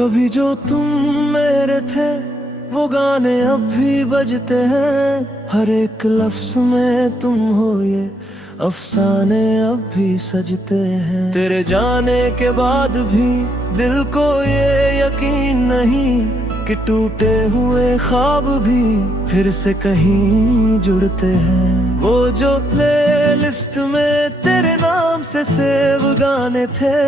कभी जो तुम मेरे थे वो गाने अब भी बजते हैं। हर एक लफ्ज में तुम हो ये अफसाने अब भी सजते हैं। तेरे जाने के बाद भी दिल को ये यकीन नहीं कि टूटे हुए ख्वाब भी फिर से कहीं जुड़ते हैं। वो जो प्लेलिस्ट में तेरे नाम से सेव गाने थे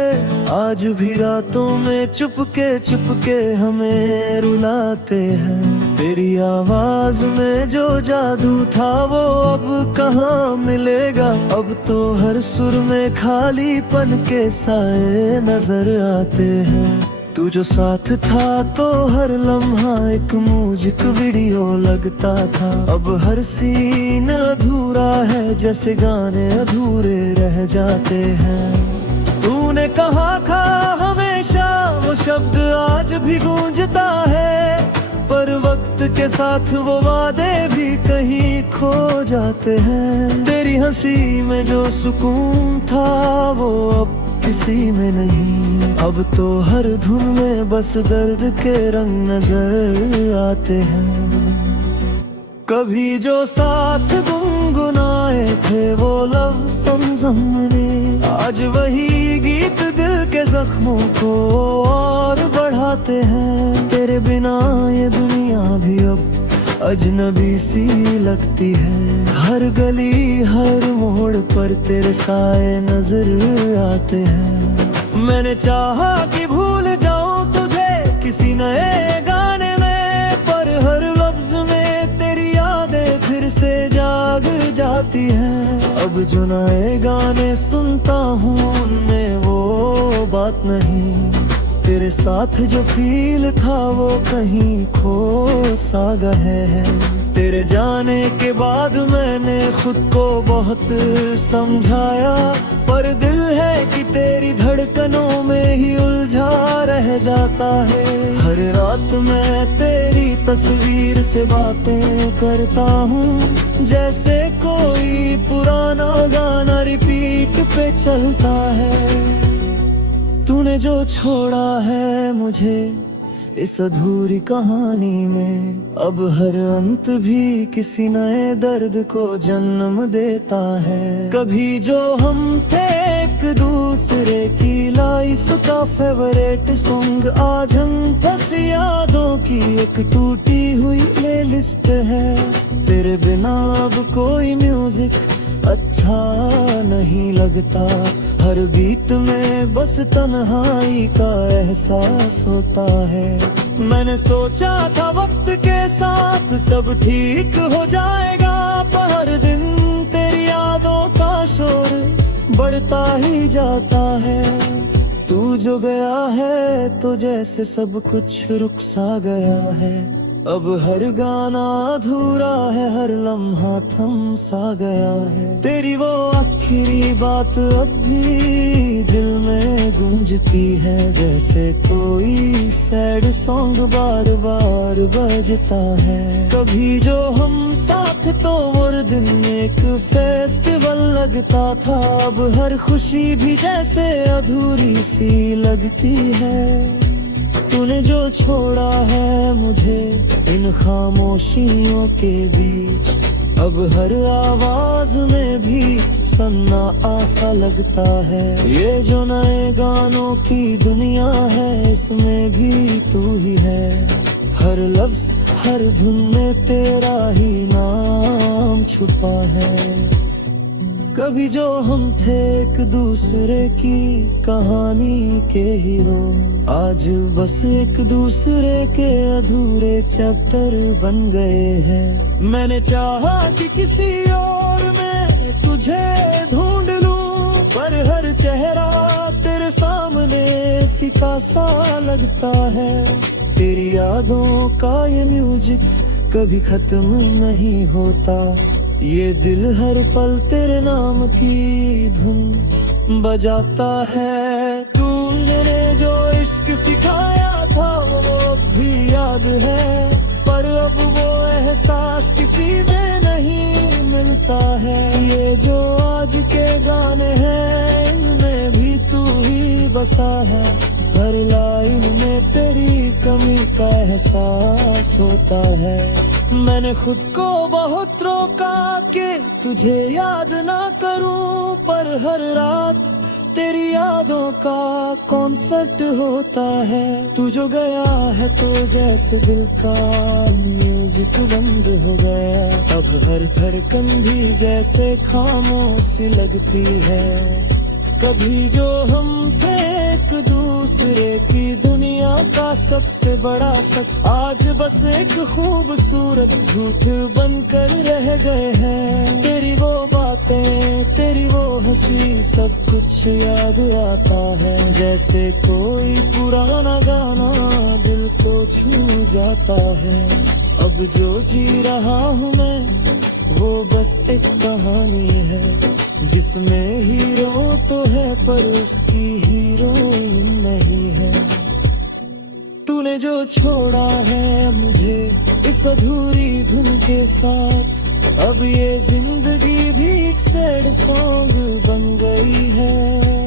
आज भी रातों में चुपके हमें रुलाते हैं। तेरी आवाज में जो जादू था वो अब कहाँ मिलेगा। अब तो हर सुर में खालीपन के साए नजर आते हैं। तू जो साथ था तो हर लम्हा एक म्यूजिक वीडियो लगता था। अब हर सीन अधूरा है जैसे गाने अधूरे रह जाते हैं। तूने कहा था हमेशा वो शब्द आज भी गूंजता है, पर वक्त के साथ वो वादे भी कहीं खो जाते हैं। तेरी हंसी में जो सुकून था वो अब किसी में नहीं। अब तो हर धुन में बस दर्द के रंग नजर आते हैं। कभी जो साथ गुनगुनाए थे वो लफ्ज़ समझने आज वही गीत दिल के जख्मों को और बढ़ाते हैं। तेरे बिना ये दुनिया भी अब अजनबी सी लगती है। हर गली हर मोड़ पर तेरे साए नजर आते हैं। मैंने चाहा कि भूल जाऊं तुझे किसी नए गाने में, पर हर लफ्ज में तेरी यादें फिर से जाग जाती हैं। अब जो नए गाने सुनता हूँ उनमें वो बात नहीं। तेरे साथ जो फील था वो कहीं खो सा गए है। तेरे जाने के बाद मैंने खुद को बहुत समझाया, पर दिल है कि तेरी धड़कनों में ही उलझा रह जाता है। हर रात मैं तेरी तस्वीर से बातें करता हूँ जैसे कोई पुराना गाना रिपीट पे चलता है। तूने जो छोड़ा है मुझे इस अधूरी कहानी में, अब हर अंत भी किसी नए दर्द को जन्म देता है। कभी जो हम थे एक दूसरे की लाइफ का फेवरेट सॉन्ग, आज हम बस यादों की एक टूटी हुई प्लेलिस्ट है। तेरे बिना अब कोई म्यूजिक अच्छा नहीं लगता। हर बीट में बस तन्हाई का एहसास होता है। मैंने सोचा था वक्त के साथ सब ठीक हो जाएगा, पर हर दिन तेरी यादों का शोर बढ़ता ही जाता है। तू जो गया है तो जैसे सब कुछ रुक सा गया है। अब हर गाना अधूरा है, हर लम्हा थम सा गया है। तेरी वो आखिरी बात अब भी दिल में गूंजती है, जैसे कोई सैड सॉन्ग बार बार बजता है। कभी जो हम साथ तो वो दिन एक फेस्टिवल लगता था, अब हर खुशी भी जैसे अधूरी सी लगती है। तूने जो छोड़ा है मुझे इन खामोशियों के बीच, अब हर आवाज में भी सन्ना आसा लगता है। ये जो नए गानों की दुनिया है इसमें भी तू ही है। हर लफ्ज हर धुन में तेरा ही नाम छुपा है। कभी जो हम थे एक दूसरे की कहानी के हीरो, आज बस एक दूसरे के अधूरे चैप्टर बन गए हैं। मैंने चाहा कि किसी और में तुझे ढूंढ लूं, पर हर चेहरा तेरे सामने फीका सा लगता है। तेरी यादों का ये म्यूजिक कभी खत्म नहीं होता। ये दिल हर पल तेरे नाम की धुन बजाता है। तूने जो इश्क सिखाया था वो अब भी याद है, पर अब वो एहसास किसी में नहीं मिलता है। ये जो आज के गाने हैं इनमें भी तू ही बसा है। हर लाइन में तेरी कमी का एहसास होता है। मैंने खुद को बहुत रोका कि तुझे याद ना करूं, पर हर रात तेरी यादों का कॉन्सर्ट होता है। तू जो गया है तो जैसे दिल का म्यूजिक बंद हो गया, अब हर धड़कन भी जैसे खामोश सी लगती है। कभी जो हम थे एक दूसरे की दुनिया का सबसे बड़ा सच, आज बस एक खूबसूरत झूठ बनकर रह गए हैं। तेरी वो बातें, तेरी वो हंसी, सब कुछ याद आता है, जैसे कोई पुराना गाना दिल को छू जाता है। अब जो जी रहा हूँ मैं वो बस एक कहानी है, जिसमें हीरो तो है पर उसकी हीरोइन नहीं है। तूने जो छोड़ा है मुझे इस अधूरी धुन के साथ, अब ये जिंदगी भी एक सैड सॉन्ग बन गई है।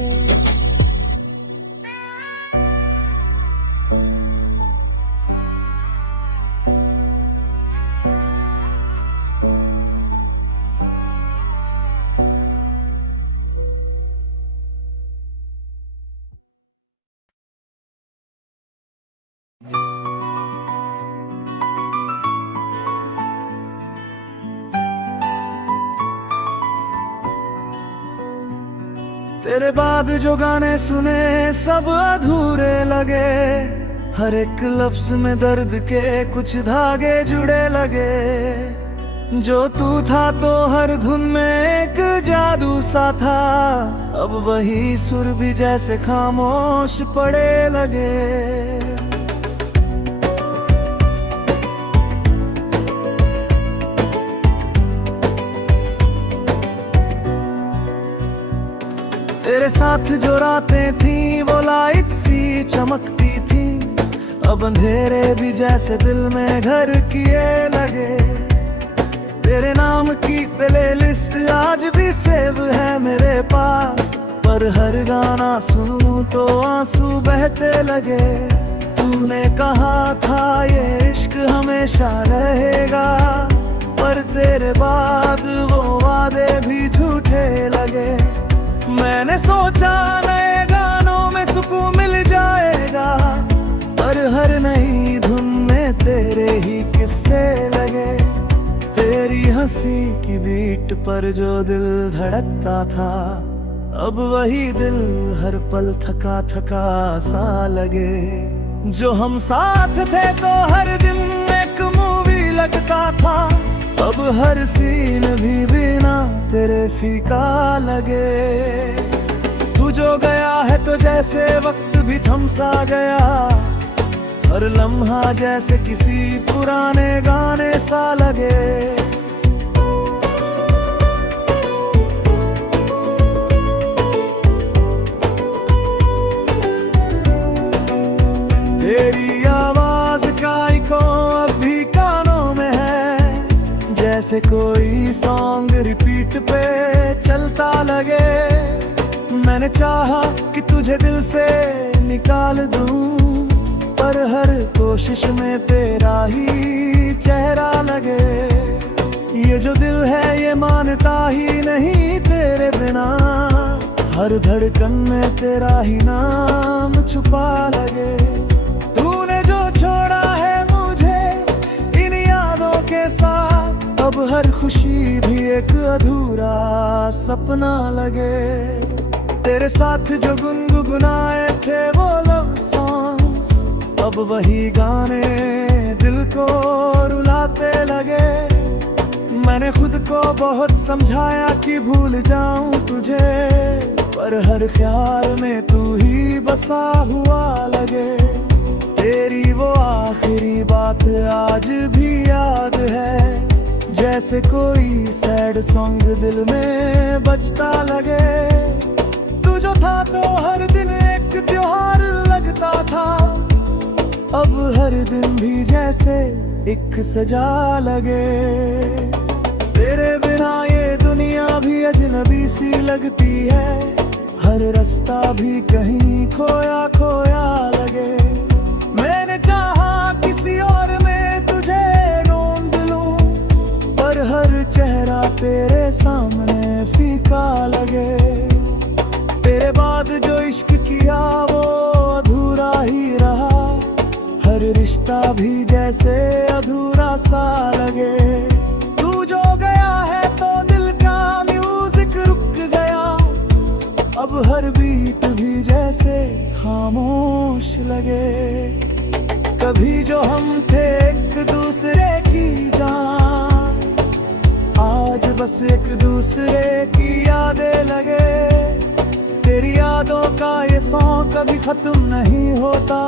तेरे बाद जो गाने सुने सब अधूरे लगे, हर एक लफ्ज में दर्द के कुछ धागे जुड़े लगे। जो तू था तो हर धुन में एक जादू सा था, अब वही सुर भी जैसे खामोश पड़े लगे। तेरे साथ जो रातें थी वो लाइट सी चमकती थी, अब अंधेरे भी जैसे दिल में घर किए लगे। तेरे नाम की प्लेलिस्ट आज भी सेव है मेरे पास, पर हर गाना सुनूं तो आंसू बहते लगे। तूने कहा था ये इश्क हमेशा रहेगा, पर तेरे बाद वो वादे भी झूठे लगे। मैंने सोचा नए गानों में सुकून मिल जाएगा, पर हर नई धुन में तेरे ही किस्से लगे। तेरी हंसी की बीट पर जो दिल धड़कता था, अब वही दिल हर पल थका थका सा लगे। जो हम साथ थे तो हर दिन एक मूवी लगता था, अब हर सीन भी बिना तेरे फीका लगे। तू जो गया है तो जैसे वक्त भी थम सा गया, हर लम्हा जैसे किसी पुराने गाने सा लगे। तेरी आवाज का इको अब भी कानों में है, जैसे कोई सॉन्ग रिपीट पे चलता लगे। मैंने चाहा कि तुझे दिल से निकाल दूं, पर हर कोशिश में तेरा ही चेहरा लगे। ये जो दिल है ये मानता ही नहीं तेरे बिना, हर धड़कन में तेरा ही नाम छुपा लगे। तूने जो छोड़ा है मुझे इन यादों के साथ, अब हर खुशी भी एक अधूरा सपना लगे। तेरे साथ जो गुनगुनाए थे वो लव सॉन्ग्स, अब वही गाने दिल को रुलाते लगे। मैंने खुद को बहुत समझाया कि भूल जाऊं तुझे, पर हर ख्याल में तू ही बसा हुआ लगे। तेरी वो आखिरी बात आज भी याद है, जैसे कोई सैड सॉन्ग दिल में बजता लगे। तू जो था तो हर दिन एक त्योहार लगता था, अब हर दिन भी जैसे एक सजा लगे। तेरे बिना ये दुनिया भी अजनबी सी लगती है, हर हर रास्ता भी कहीं खोया खोया लगे। मैंने चाहा किसी और में तुझे ढूंढ लूं, पर हर चेहरा तेरे सामने फीका लगे। तेरे बाद जो इश्क किया वो अधूरा ही रहा, हर रिश्ता भी जैसे अधूरा सा लगे। तू जो गया है तो दिल का म्यूजिक रुक गया, अब हर बीट भी जैसे खामोश लगे। कभी जो हम थे एक दूसरे की जान, आज बस एक दूसरे की यादें लगे। तेरी यादों का ये सॉन्ग कभी खत्म नहीं होता,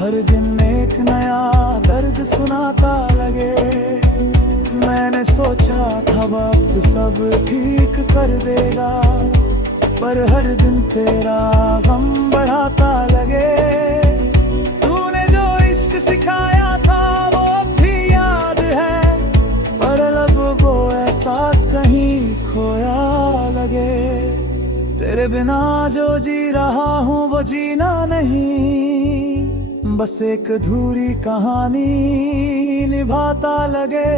हर दिन एक नया दर्द सुनाता लगे। मैंने सोचा था वक्त सब ठीक कर देगा, पर हर दिन तेरा गम बढ़ाता लगे। तूने जो इश्क सिखाया था वो अब भी याद है, पर अब वो एहसास कहीं खोया लगे। तेरे बिना जो जी रहा हूँ वो जीना नहीं, बस एक अधूरी कहानी निभाता लगे।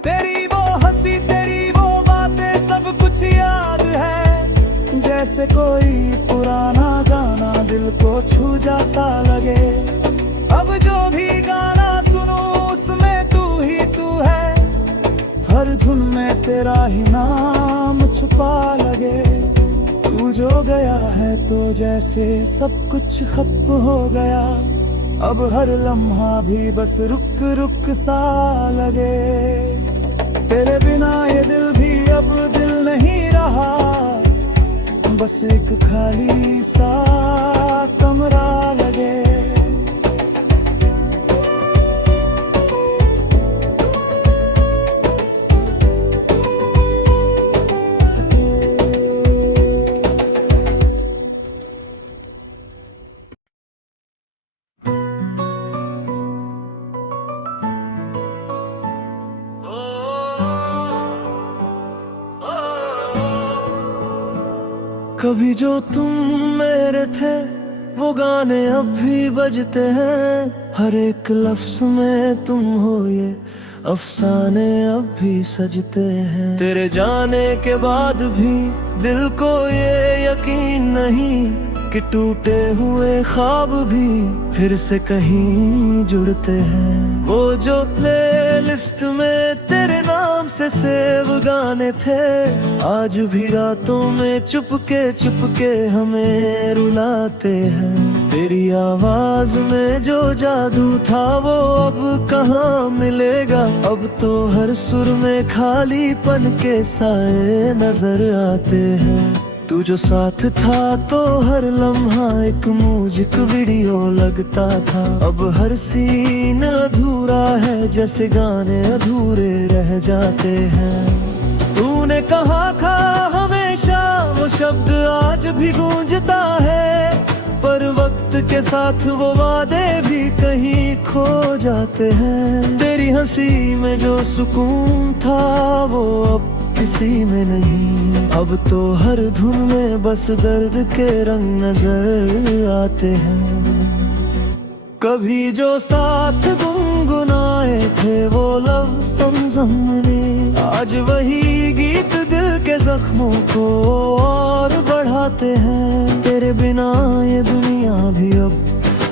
तेरी वो हंसी तेरी वो बातें सब कुछ याद है, जैसे कोई पुराना गाना दिल को छू जाता लगे। अब जो भी गाना सुनूं उसमें तू ही तू है, हर धुन में तेरा ही नाम छुपा लगे। तू जो गया है तो जैसे सब कुछ खत्म हो गया, अब हर लम्हा भी बस रुक रुक सा लगे। तेरे बिना ये दिल भी अब दिल नहीं रहा, बस एक खाली सा कमरा लगे। कभी जो तुम मेरे थे वो गाने अब भी बजते हैं, हर एक लफ्ज में तुम हो ये अफसाने अब भी सजते हैं। तेरे जाने के बाद भी दिल को ये यकीन नहीं कि टूटे हुए ख्वाब भी फिर से कहीं जुड़ते हैं। वो जो प्लेलिस्ट में तेरे नाम से सेव गाने थे, आज भी रातों में चुपके हमें रुलाते हैं। तेरी आवाज में जो जादू था वो अब कहाँ मिलेगा, अब तो हर सुर में खालीपन के साए नजर आते हैं। तू जो साथ था तो हर लम्हा एक म्यूजिक वीडियो लगता था, अब हर सीन अधूरा है जैसे गाने अधूरे रह जाते हैं। तूने कहा था हमेशा वो शब्द आज भी गूंजता है, पर वक्त के साथ वो वादे भी कहीं खो जाते हैं। तेरी हंसी में जो सुकून था वो अब किसी में नहीं, अब तो हर धुन में बस दर्द के रंग नजर आते हैं। कभी जो साथ गुनगुनाए थे वो लव समझमने, आज वही गीत दिल के जख्मों को और बढ़ाते हैं। तेरे बिना ये दुनिया भी अब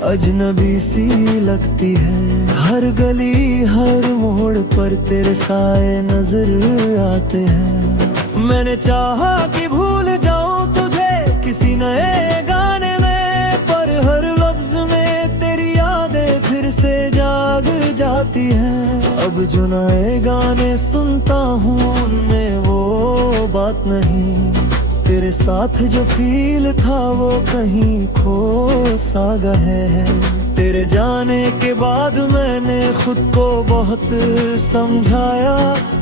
अजनबी सी लगती है, हर गली हर मोड़ पर तेरे साए नजर आते हैं। मैंने चाहा कि भूल जाऊं तुझे किसी नए गाने में, पर हर लफ्ज में तेरी यादें फिर से जाग जाती हैं। अब जो नए गाने सुनता हूँ उनमें वो बात नहीं, तेरे साथ जो फील था वो कहीं खो सा गए है। तेरे जाने के बाद मैंने खुद को बहुत समझाया,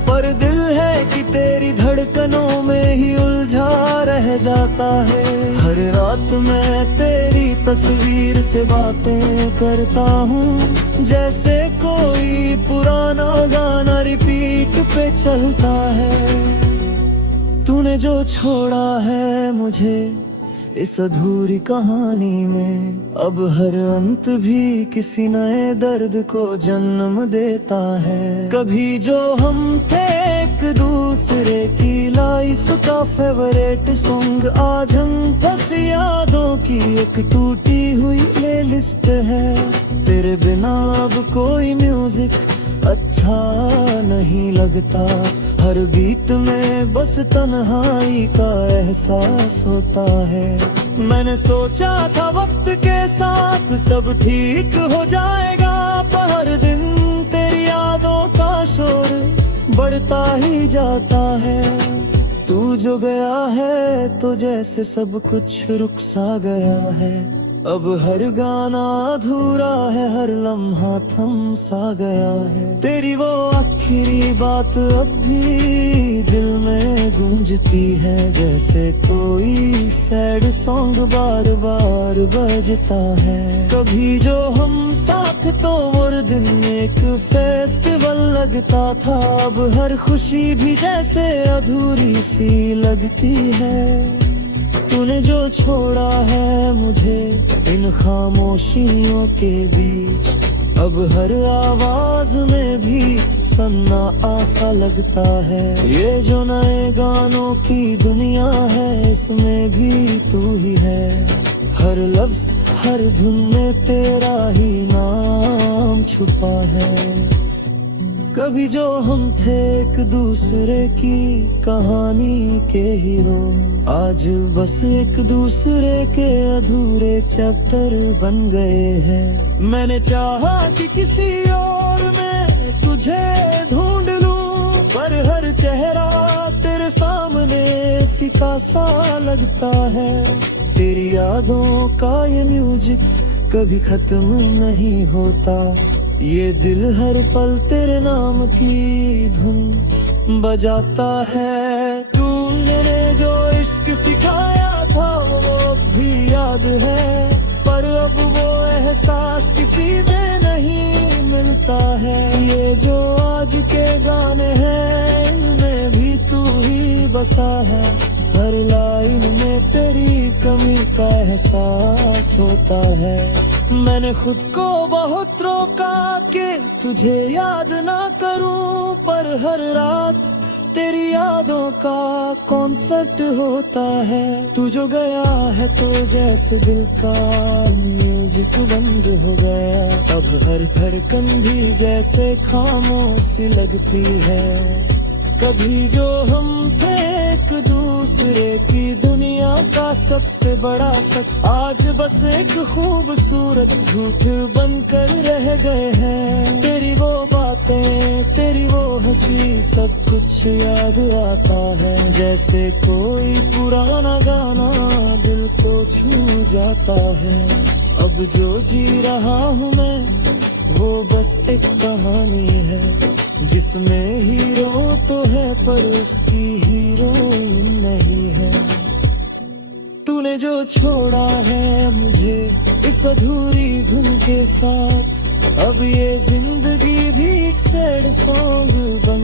पर दिल है कि तेरी धड़कनों में ही उलझा रह जाता है। हर रात मैं तेरी तस्वीर से बातें करता हूँ, जैसे कोई पुराना गाना रिपीट पे चलता है। तूने जो छोड़ा है मुझे इस अधूरी कहानी में अब हर अंत भी किसी नए दर्द को जन्म देता है। कभी जो हम थे एक दूसरे की लाइफ का फेवरेट सॉन्ग, आज हम बस यादों की एक टूटी हुई प्लेलिस्ट है। तेरे बिना अब कोई म्यूजिक अच्छा नहीं लगता, हर बीट में बस तन्हाई का एहसास होता है। मैंने सोचा था वक्त के साथ सब ठीक हो जाएगा, पर हर दिन तेरी यादों का शोर बढ़ता ही जाता है। तू जो गया है तो जैसे सब कुछ रुक सा गया है, अब हर गाना अधूरा है, हर लम्हा थम सा गया है। तेरी वो आखिरी बात अब भी दिल में गूंजती है, जैसे कोई सैड सॉन्ग बार बार बजता है। कभी जो हम साथ तो वो दिन एक फेस्टिवल लगता था, अब हर खुशी भी जैसे अधूरी सी लगती है। तूने जो छोड़ा है मुझे इन खामोशियों के बीच, अब हर आवाज में भी सन्ना आसा लगता है। ये जो नए गानों की दुनिया है, इसमें भी तू ही है। हर लफ्ज हर धुन में तेरा ही नाम छुपा है। कभी जो हम थे एक दूसरे की कहानी के हीरो, आज बस एक दूसरे के अधूरे चैप्टर बन गए हैं। मैंने चाहा कि किसी और में तुझे ढूंढ लूं, पर हर चेहरा तेरे सामने फीका सा लगता है। तेरी यादों का ये म्यूजिक कभी खत्म नहीं होता, ये दिल हर पल तेरे नाम की धुन बजाता है। तूने जो इश्क सिखाया था वो अब भी याद है, पर अब वो एहसास किसी में नहीं मिलता है। ये जो आज के गाने हैं इनमें भी तू ही बसा है, हर लाइन में तेरी कमी का एहसास होता है। मैंने खुद को बहुत रोका कि तुझे याद ना करूं, पर हर रात तेरी यादों का कॉन्सर्ट होता है। तू जो गया है तो जैसे दिल का म्यूजिक बंद हो गया, अब हर धड़कन भी जैसे खामोश सी लगती है। कभी जो हम थे एक दूसरे की दुनिया का सबसे बड़ा सच, आज बस एक खूबसूरत झूठ बनकर रह गए हैं। तेरी वो बातें तेरी वो हंसी सब कुछ याद आता है, जैसे कोई पुराना गाना दिल को छू जाता है। अब जो जी रहा हूँ मैं वो बस एक कहानी है, जिसमें हीरो तो है पर उसकी हीरोइन नहीं है। तूने जो छोड़ा है मुझे इस अधूरी धुन के साथ, अब ये जिंदगी भी एक सैड सॉन्ग बन